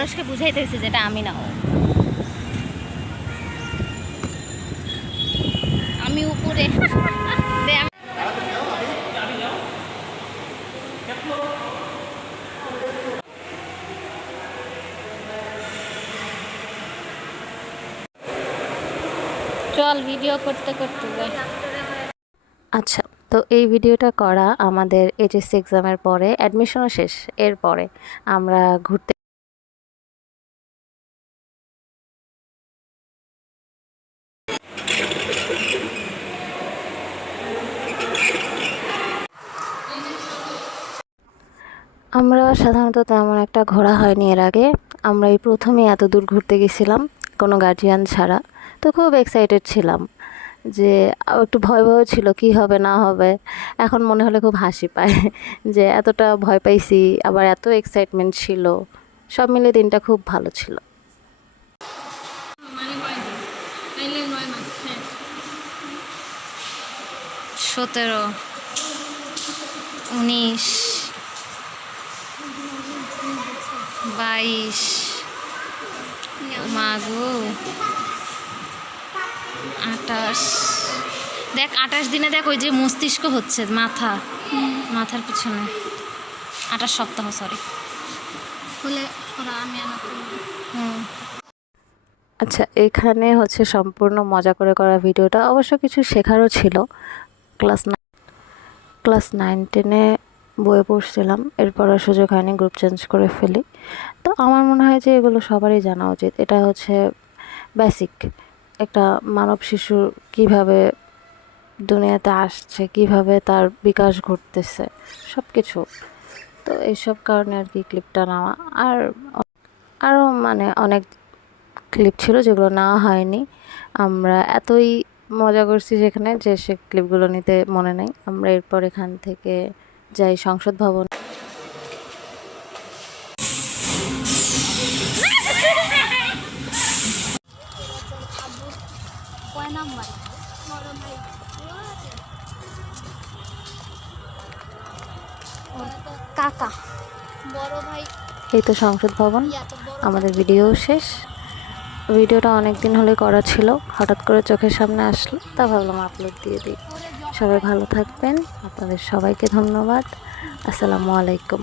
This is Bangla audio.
মানুষকে বুঝাইতেছি যেটা আমি না, আমি উপরে চল ভিডিও করতে করতে যাই। আচ্ছা, তো এই ভিডিওটা করা আমাদের এইচএসসি এক্সামের পরে, অ্যাডমিশনও শেষ, এরপরে আমরা ঘুরতে আমরা সাধারণত তেমন একটা ঘোরা হয়নি এর আগে। আমরা এই প্রথমেই এত দূর ঘুরতে গেছিলাম কোনো গার্জিয়ান ছাড়া। তো খুব এক্সাইটেড ছিলাম, যে একটু ভয় ভয় ছিল কি হবে না হবে। এখন মনে হলে খুব হাসি পায় যে এতটা ভয় পাইছি, আবার এত এক্সাইটমেন্ট ছিল। সব মিলে দিনটা খুব ভালো ছিল। 17, 19, 22, মাগো 28। দেখ 28 দিনে দেখ ওই যে মস্তিষ্ক হচ্ছে মাথার পিছনে 28 সপ্তাহ, সরি হলে আমি আচ্ছা, এখানে হচ্ছে সম্পূর্ণ মজা করে করা ভিডিওটা, অবশ্য কিছু শেখারও ছিল। ক্লাস 9-10-এ বইয়ে পড়ছিলাম, এরপর আর সুযোগ হয়নি, গ্রুপ চেঞ্জ করে ফেলি। তো আমার মনে হয় যে এগুলো সবারই জানা উচিত। এটা হচ্ছে বেসিক, একটা মানব শিশু কিভাবে দুনিয়াতে আসছে, কিভাবে তার বিকাশ ঘটতেছে, সব কিছু। তো এইসব কারণে আর কি ক্লিপটা নেওয়া। আর আরও মানে অনেক ক্লিপ ছিল যেগুলো নেওয়া হয়নি। আমরা এতই মজা করছি সেখানে যে সে ক্লিপগুলো নিতে মনে নেই। আমরা এরপর এখান থেকে যাই সংসদ ভবন। কাকা বড় ভাই, এই তো সংসদ ভবন। আমাদের ভিডিও শেষ। ভিডিওটা অনেক দিন হলে করা ছিল, হঠাৎ করে চোখের সামনে আসলো, তা ভাবলাম আপলোড দিয়ে দিই। সবাই ভালো থাকবেন, আপনাদের সবাইকে ধন্যবাদ। আসসালামু আলাইকুম।